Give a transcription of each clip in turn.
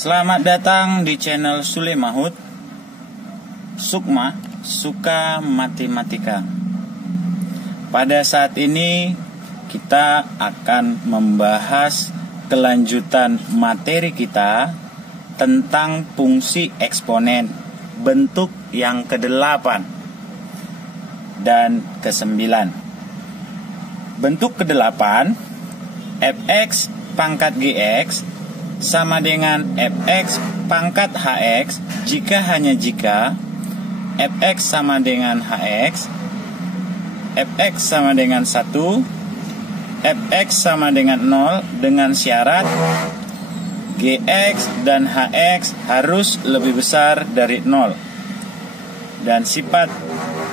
Selamat datang di channel Sule Mahut Sukma Suka Matematika. Pada saat ini kita akan membahas kelanjutan materi kita tentang fungsi eksponen bentuk yang ke-8 dan ke-9. Bentuk ke-8, fx pangkat gx sama dengan fx pangkat hx jika hanya jika fx sama dengan hx, fx sama dengan 1, fx sama dengan 0 dengan syarat gx dan hx harus lebih besar dari 0. Dan sifat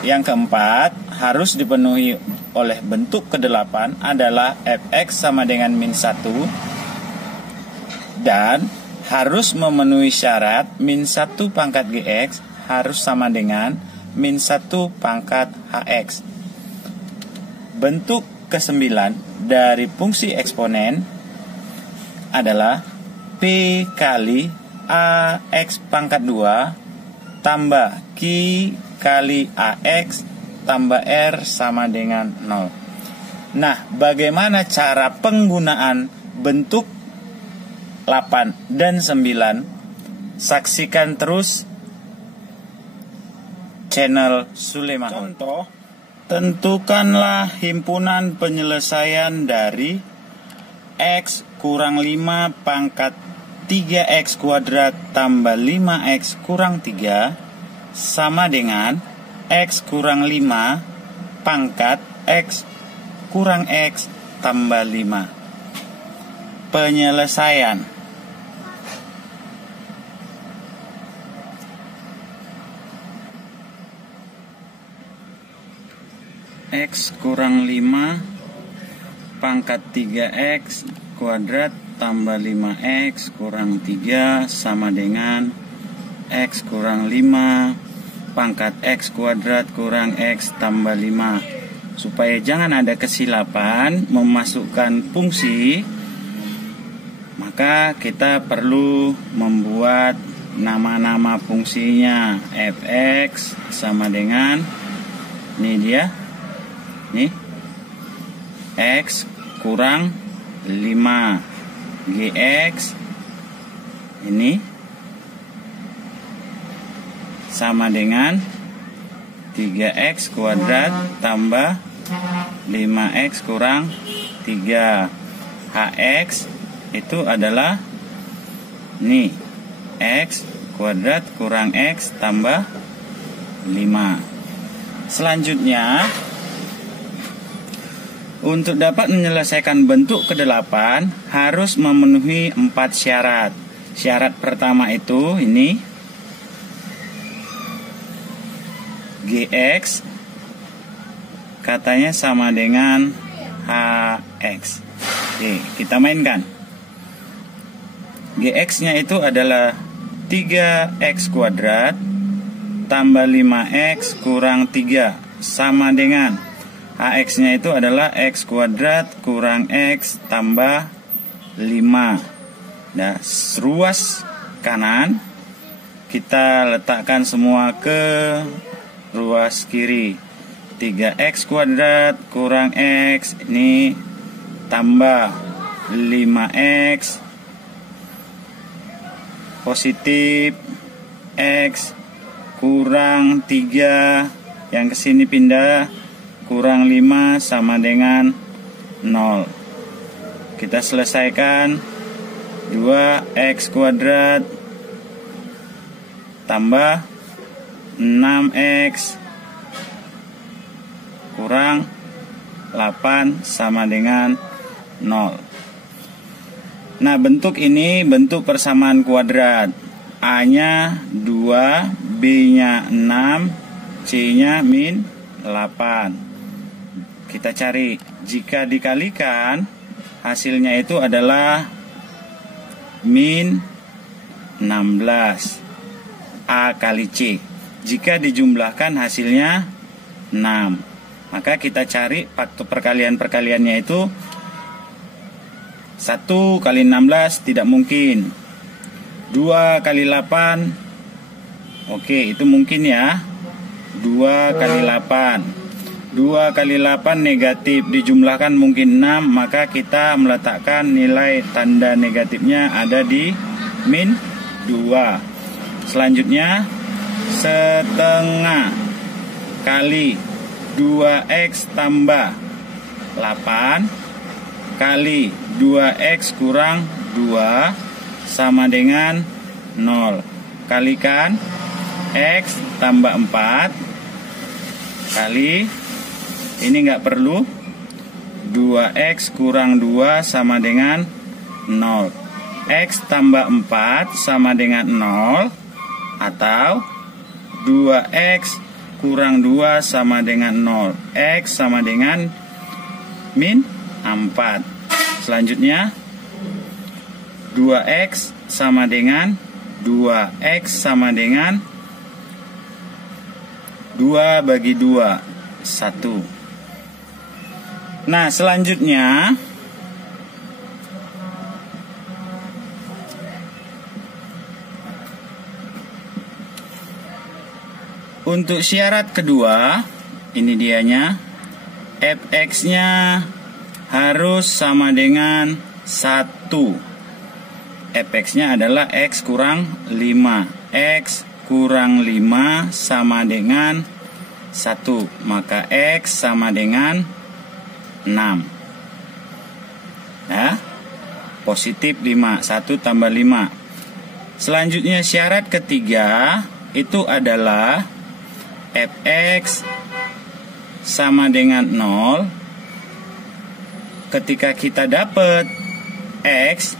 yang keempat harus dipenuhi oleh bentuk ke-8 adalah fx sama dengan min 1 dan harus memenuhi syarat min 1 pangkat gx harus sama dengan min 1 pangkat hx. Bentuk ke-9 dari fungsi eksponen adalah p kali ax pangkat 2 tambah q kali ax tambah r sama dengan 0. Nah, bagaimana cara penggunaan bentuk 8 dan 9? Saksikan terus channel Sule Mahut. Contoh, tentukanlah himpunan penyelesaian dari x kurang 5 pangkat 3x kuadrat tambah 5x kurang 3 sama dengan x kurang 5 pangkat x kurang x tambah 5. Penyelesaian. X kurang 5 pangkat 3x kuadrat tambah 5x kurang 3 sama dengan x kurang 5 pangkat x kuadrat kurang x tambah 5. Supaya jangan ada kesilapan memasukkan fungsi, maka kita perlu membuat nama-nama fungsinya. Fx sama dengan, ini dia, nih, x kurang 5 gx ini sama dengan 3x kuadrat tambah 5x kurang 3. Hx itu adalah nih, x kuadrat kurang x tambah 5. Selanjutnya, untuk dapat menyelesaikan bentuk ke-8 harus memenuhi 4 syarat. Syarat pertama itu ini, gx katanya sama dengan hx. Oke, kita mainkan. Gx-nya itu adalah 3x kuadrat tambah 5x kurang 3 sama dengan hx-nya itu adalah x kuadrat kurang x tambah 5. Nah, ruas kanan kita letakkan semua ke ruas kiri. 3x kuadrat kurang x ini tambah 5x positif x kurang 3, yang kesini pindah, kurang 5 sama dengan 0. Kita selesaikan. 2x kuadrat tambah 6x kurang 8 sama dengan 0. Nah, bentuk ini bentuk persamaan kuadrat. A-nya 2, B-nya 6, C-nya min 8. Kita cari. Jika dikalikan, hasilnya itu adalah min 16. A kali C. Jika dijumlahkan hasilnya 6. Maka kita cari faktor perkaliannya itu 1 kali 16 tidak mungkin. 2 kali 8, oke, itu mungkin ya. 2 kali 8. 2 kali 8 negatif, dijumlahkan mungkin 6. Maka kita meletakkan nilai tanda negatifnya ada di min 2. Selanjutnya, setengah kali 2x tambah 8 kali 2x kurang 2 sama dengan 0. Kalikan x tambah 4 kali, ini nggak perlu, 2x kurang 2 sama dengan 0. X tambah 4 sama dengan 0, atau 2x kurang 2 sama dengan 0. X sama dengan min 4. Selanjutnya, 2x sama dengan 2. X sama dengan 2 bagi 2, 1. Nah, selanjutnya untuk syarat kedua, ini dianya, fx-nya harus sama dengan 1. Fx-nya adalah x kurang 5. X kurang 5 sama dengan 1. Maka x sama dengan 6. Nah, positif 5. 1 tambah 5. Selanjutnya syarat ketiga itu adalah fx sama dengan 0. Ketika kita dapat x,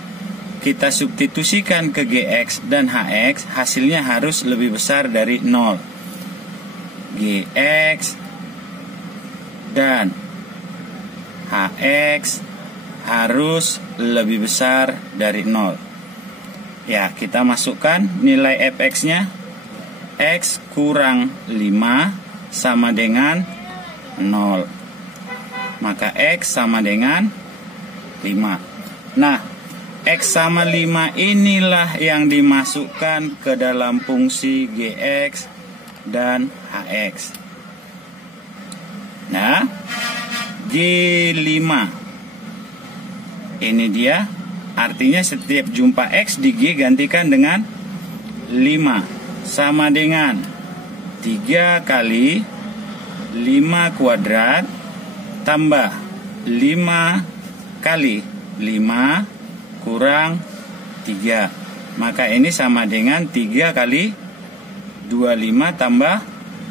kita substitusikan ke gx dan hx, hasilnya harus lebih besar dari 0. Gx dan hx harus lebih besar dari 0. Ya, kita masukkan nilai fx-nya. X kurang 5 sama dengan 0. Maka x sama dengan 5. Nah, x sama 5 inilah yang dimasukkan ke dalam fungsi gx dan hx. Nah, G5 ini dia, artinya setiap jumpa x di G gantikan dengan 5 sama dengan 3 kali 5 kuadrat tambah 5 kali 5 kurang 3. Maka ini sama dengan 3 kali 25 tambah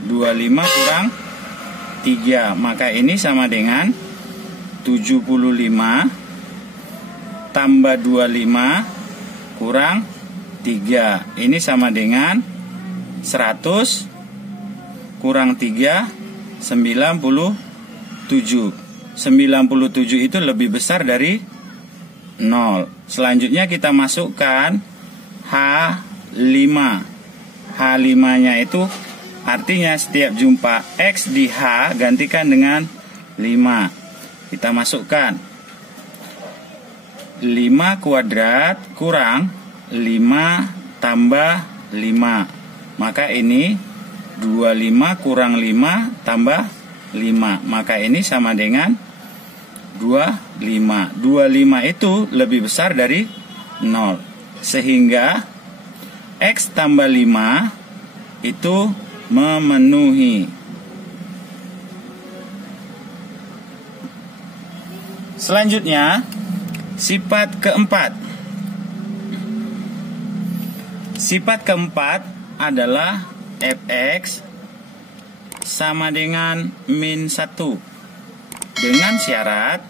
25 kurang 3. Maka ini sama dengan 75 tambah 25 kurang 3. Ini sama dengan 100 kurang 3, 97. 97 itu lebih besar dari 0. Selanjutnya kita masukkan H5. H5-nya itu artinya setiap jumpa X di H gantikan dengan 5. Kita masukkan 5 kuadrat kurang 5 tambah 5. Maka ini 25 kurang 5 tambah 5. Maka ini sama dengan 25. 25 itu lebih besar dari 0. Sehingga X tambah 5 itu memenuhi. Selanjutnya, sifat keempat. Sifat keempat adalah fx sama dengan min 1 dengan syarat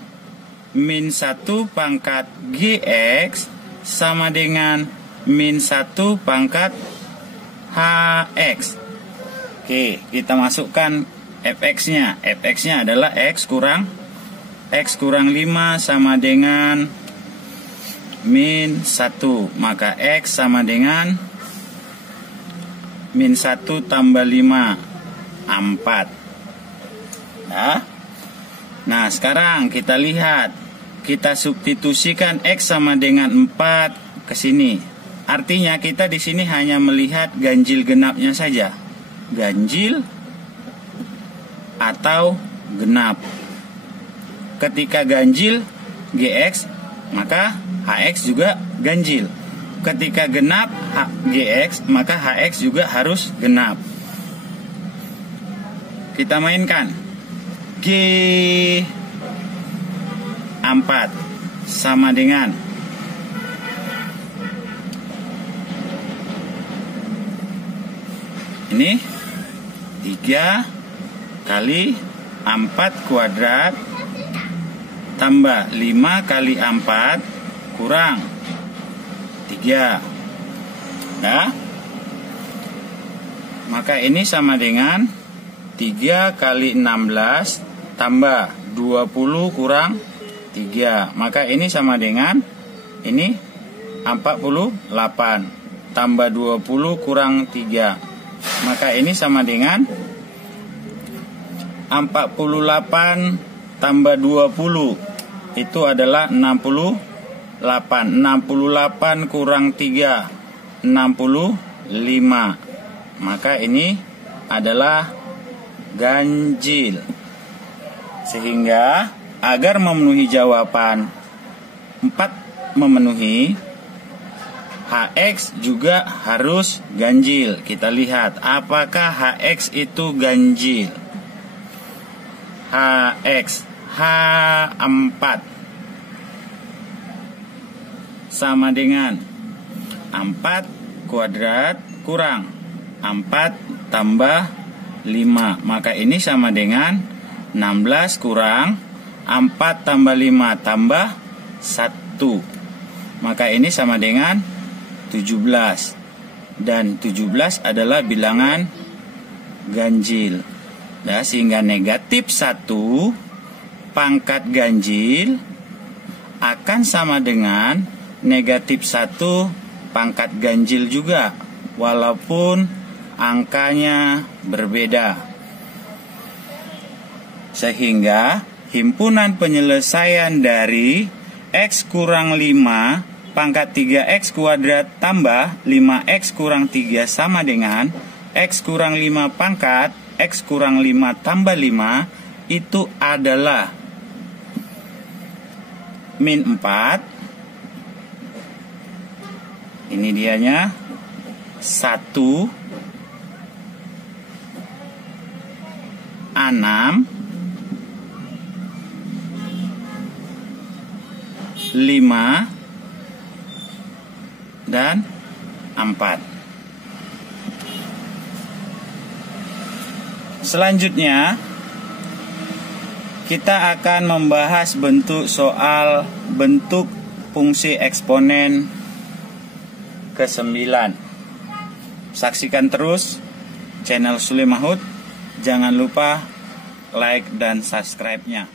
min 1 pangkat gx sama dengan min 1 pangkat hx. Oke, kita masukkan fx-nya. Fx-nya adalah x kurang 5 sama dengan min 1. Maka x sama dengan min 1 tambah 5, 4. Nah, sekarang kita lihat. Kita substitusikan x sama dengan 4 ke sini. Artinya kita di sini hanya melihat ganjil genapnya saja. Ganjil atau genap. Ketika ganjil gx, maka hx juga ganjil. Ketika genap gx, maka hx juga harus genap. Kita mainkan. G4 sama dengan ini 3 kali 4 kuadrat tambah 5 kali 4 kurang 3. Ya. Maka ini sama dengan 3 kali 16 tambah 20 kurang 3. Maka ini sama dengan ini 48 tambah 20 kurang 3. Maka ini sama dengan 48 tambah 20 itu adalah 68. 68 kurang 3, 65. Maka ini adalah ganjil. Sehingga agar memenuhi jawaban 4 memenuhi, hx juga harus ganjil. Kita lihat apakah hx itu ganjil. Hx H4 sama dengan 4 kuadrat kurang 4 tambah 5. Maka ini sama dengan 16 kurang 4 tambah 5 tambah 1. Maka ini sama dengan 17. Dan 17 adalah bilangan ganjil. Nah, sehingga negatif 1 pangkat ganjil akan sama dengan negatif 1 pangkat ganjil juga, walaupun angkanya berbeda. Sehingga himpunan penyelesaian dari x kurang 5 pangkat 3x kuadrat tambah 5x kurang 3 sama dengan x kurang 5 pangkat x kurang 5 tambah 5 itu adalah min 4. Ini dianya 1 6 5 dan 4. Selanjutnya kita akan membahas bentuk soal bentuk fungsi eksponen ke-9. Saksikan terus channel Sule Mahut. Jangan lupa like dan subscribe-nya.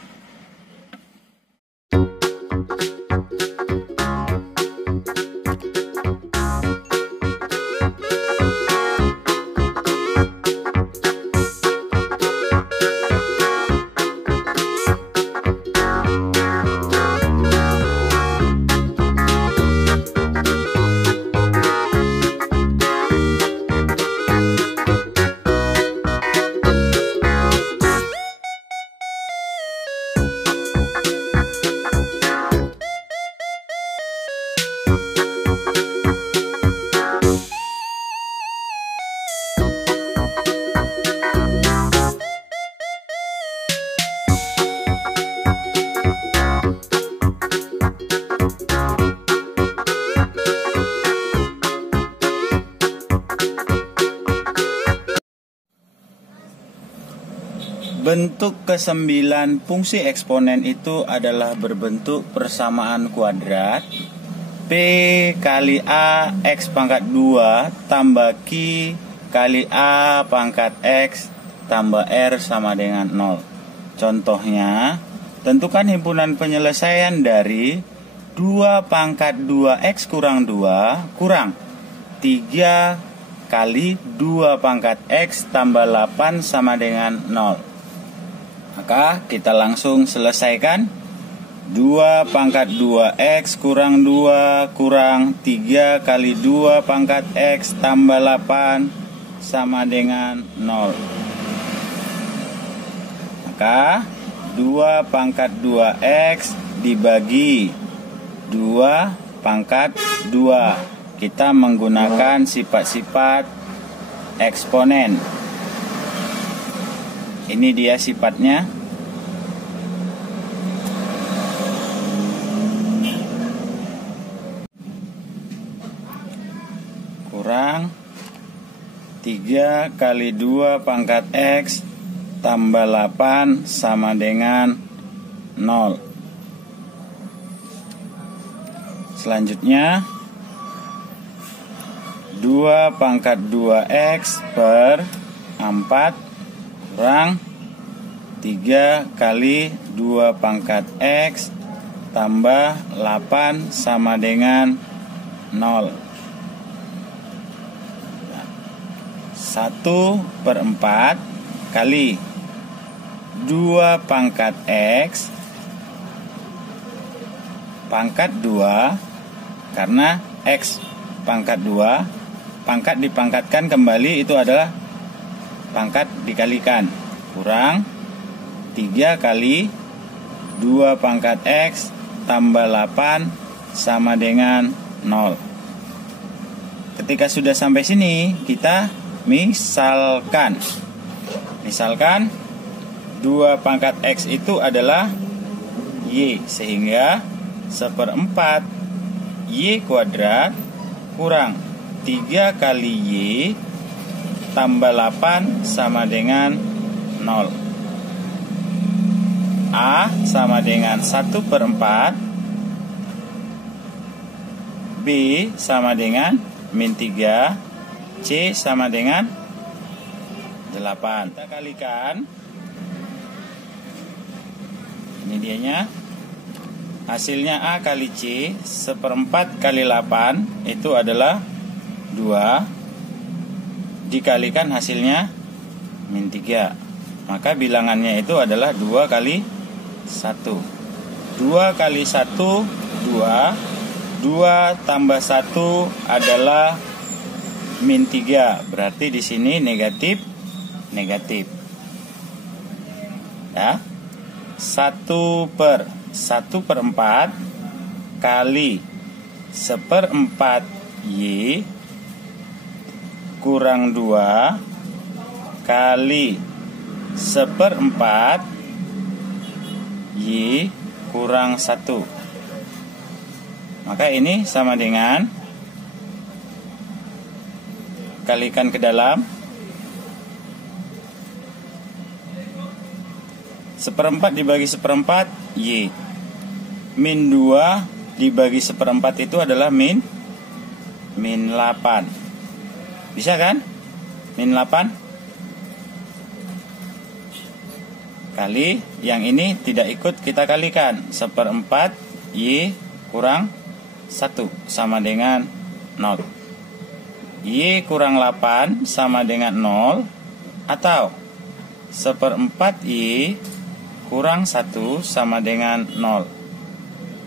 Bentuk ke-9 fungsi eksponen itu adalah berbentuk persamaan kuadrat. P kali A X pangkat 2 tambah Q kali A pangkat X tambah R sama dengan 0. Contohnya, tentukan himpunan penyelesaian dari 2 pangkat 2X kurang 2 kurang 3 kali 2 pangkat X tambah 8 sama dengan 0. Maka kita langsung selesaikan. 2 pangkat 2X kurang 2 kurang 3 kali 2 pangkat X tambah 8 sama dengan 0. Maka 2 pangkat 2X dibagi 2 pangkat 2. Kita menggunakan sifat-sifat eksponen. Ini dia sifatnya. Kurang 3 kali 2 pangkat X tambah 8 sama dengan 0. Selanjutnya 2 pangkat 2X per 4 kurang 3 kali 2 pangkat X tambah 8 sama dengan 0. 1/4 kali 2 pangkat X pangkat 2, karena X pangkat 2, pangkat dipangkatkan kembali itu adalah pangkat dikalikan, kurang 3 kali 2 pangkat X tambah 8 sama dengan 0. Ketika sudah sampai sini, kita misalkan 2 pangkat X itu adalah Y, sehingga 1/4 Y kuadrat kurang 3 kali Y tambah 8 sama dengan 0. A sama dengan 1/4, B sama dengan min 3, C sama dengan 8. Kita kalikan. Ini dianya. Hasilnya A kali C 1/4 kali 8 itu adalah 2. Dikalikan hasilnya min 3. Maka bilangannya itu adalah 2 kali 1. 2 kali 1 2. 2 tambah 1 adalah min 3. Berarti di sini negatif. Ya. 1/4 kali 1/4 Y kurang 2 kali 1/4 Y kurang 1. Maka ini sama dengan, kalikan ke dalam, 1/4 dibagi 1/4 Y, min 2 dibagi 1/4 itu adalah min 8. Bisa kan? Min 8 kali yang ini tidak ikut, kita kalikan 1/4 Y kurang 1 sama dengan 0. Y kurang 8 sama dengan 0, atau 1/4 Y kurang 1 sama dengan 0.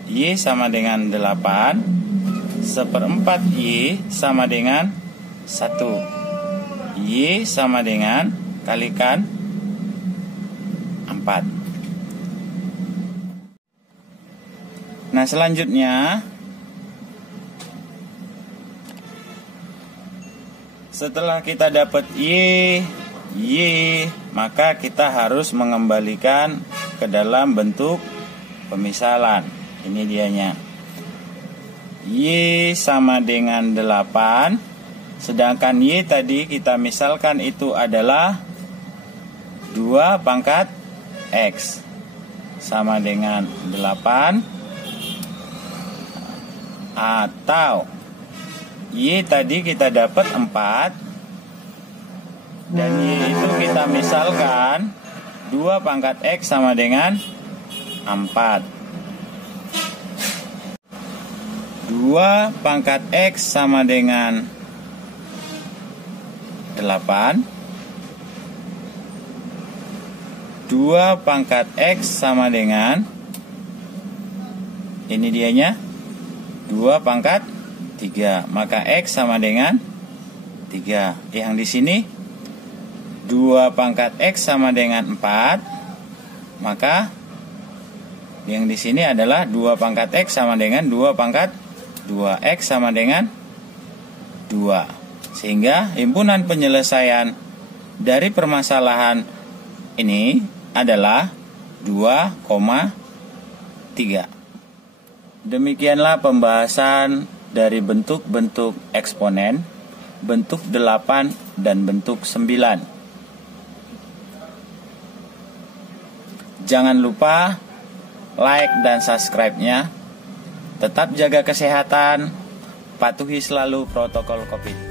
Y sama dengan 8, 1/4 Y sama dengan 1. Y sama dengan, kalikan 4. Nah, selanjutnya setelah kita dapat Y, maka kita harus mengembalikan ke dalam bentuk pemisalan. Ini dianya. Y sama dengan 8. Sedangkan Y tadi kita misalkan itu adalah 2 pangkat X sama dengan 8, atau Y tadi kita dapat 4, dan Y itu kita misalkan 2 pangkat X sama dengan 4. 2 pangkat X sama dengan 8. 2 pangkat X sama dengan, ini dianya, 2 pangkat 3. Maka X sama dengan 3. Yang di sini 2 pangkat X sama dengan 4. Maka yang di sini adalah 2 pangkat X sama dengan 2 pangkat 2. X sama dengan 2. Sehingga himpunan penyelesaian dari permasalahan ini adalah 2,3. Demikianlah pembahasan dari bentuk-bentuk eksponen, bentuk 8 dan bentuk 9. Jangan lupa like dan subscribe-nya. Tetap jaga kesehatan, patuhi selalu protokol COVID.